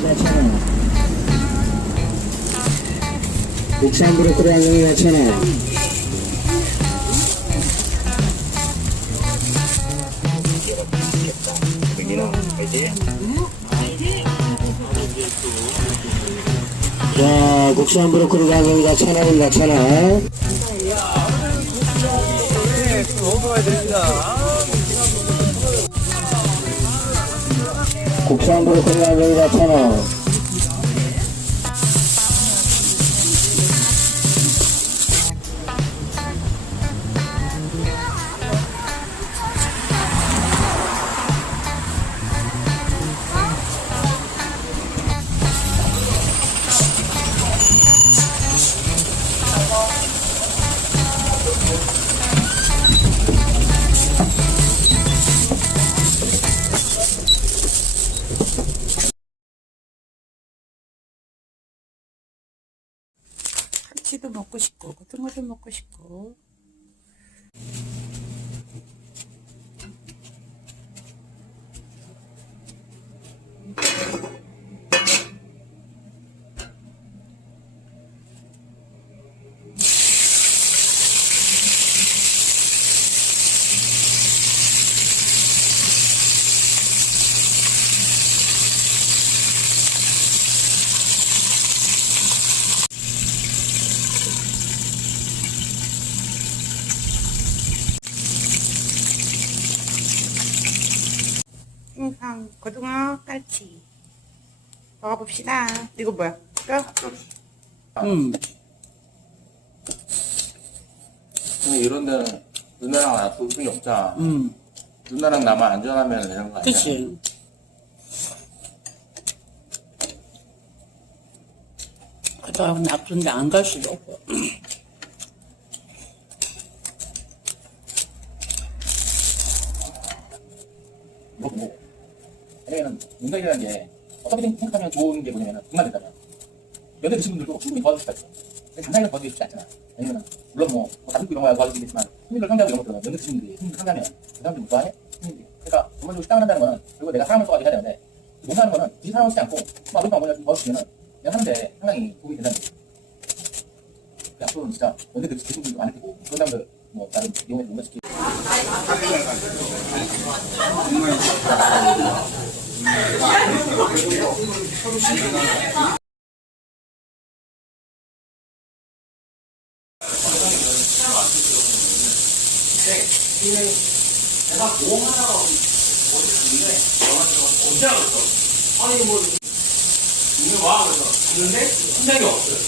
4,000원. 육산 브로콜리 한 종에 4,000원. 자, 국산 브로콜리 가격이 4,000원입니다, 1,000원. 야, 오늘 국산이 오늘 먹어야 됩니다. 브로콜리 한 종이 4,000 원. 참치도 먹고 싶고 고등어도 먹고 싶고 생강 고등어 깔치 먹어봅시다 이거 뭐야? 뼈? 음 근데 이런 데는 누나랑 나 둘이 없잖아. 음. 누나랑 나만 안전하면 되는 거 아니야? 그치 그렇다고 나쁜데 안 갈 수도 없고 뭐, 뭐. 왜냐면 인간이라는 게 어떻게 생각하면 좋은 게 뭐냐면 정말 된다면 연애 드신 분들도 충분히 도와줄 수가 있어. 당장은 도와주기 쉽지 않잖아. 왜냐면 물론 뭐, 뭐 다른 이런 거야 도와주겠지만 힘들걸 상대하고 이런 것들은 연애 드신 분들이 힘들 상대하면 그 사람들이 못 좋아해? 힘들지. 그러니까 전반적으로 식당을 한다는 거는 그리고 내가 사람을 써가지고 해야 되는데 농사하는 거는 굳이 사람을 쓰지 않고 뭐 아무리 뭐냐 좀 도와주시면 내가 하는데 상당히 도움이 된다는 거지. 그 앞으로는 진짜 연애 드신 분들도 많을 테고 그런 사람들 뭐 나름 이용해서 연결시키고 내가 뭐 하다가 어디 갔는데 영화 들어가서 언제 알았어? 아니 뭐 이거 와 그래서 갔는데 현장이 없어요